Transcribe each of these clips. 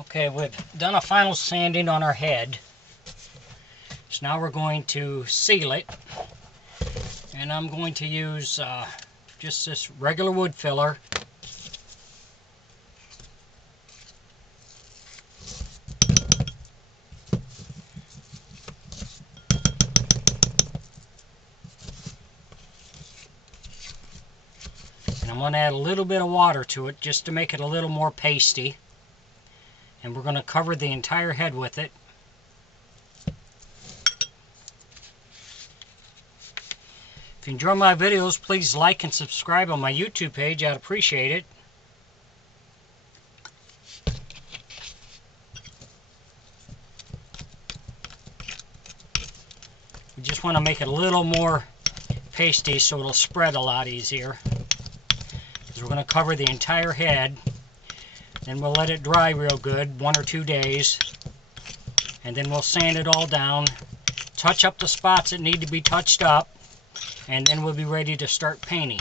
Okay, we've done a final sanding on our head. So now we're going to seal it. And I'm going to use just this regular wood filler. And I'm going to add a little bit of water to it just to make it a little more pasty. And we're going to cover the entire head with it. If you enjoy my videos, please like and subscribe on my YouTube page. I'd appreciate it. We just want to make it a little more pasty so it'll spread a lot easier. Because we're going to cover the entire head. Then we'll let it dry real good, 1 or 2 days. And then we'll sand it all down, touch up the spots that need to be touched up, and then we'll be ready to start painting.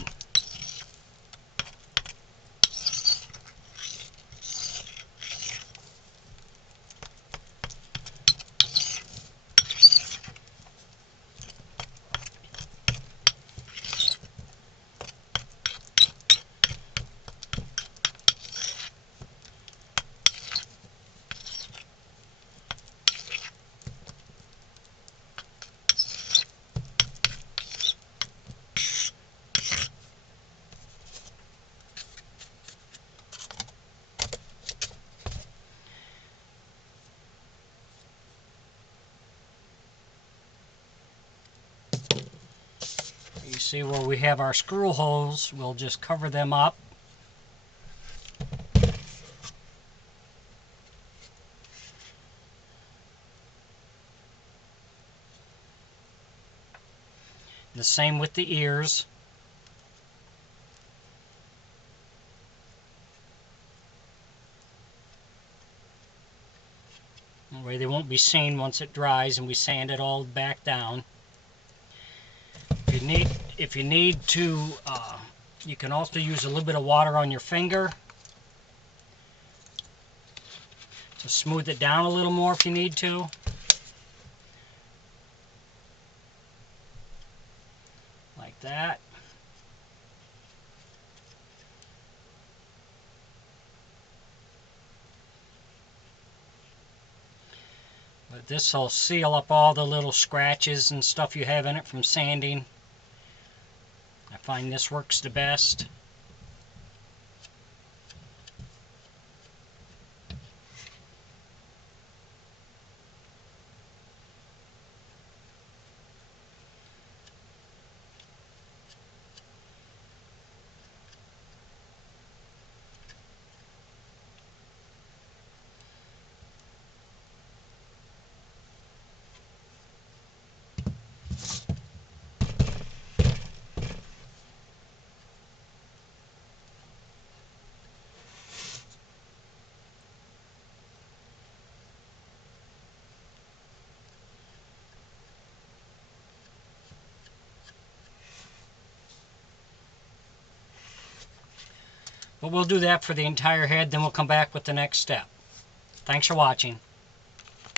You see where we have our screw holes, we'll just cover them up. The same with the ears. That way they won't be seen once it dries and we sand it all back down. If you need to, you can also use a little bit of water on your finger to smooth it down a little more if you need to. Like that. But this will seal up all the little scratches and stuff you have in it from sanding. I find this works the best. But we'll do that for the entire head, then we'll come back with the next step. Thanks for watching.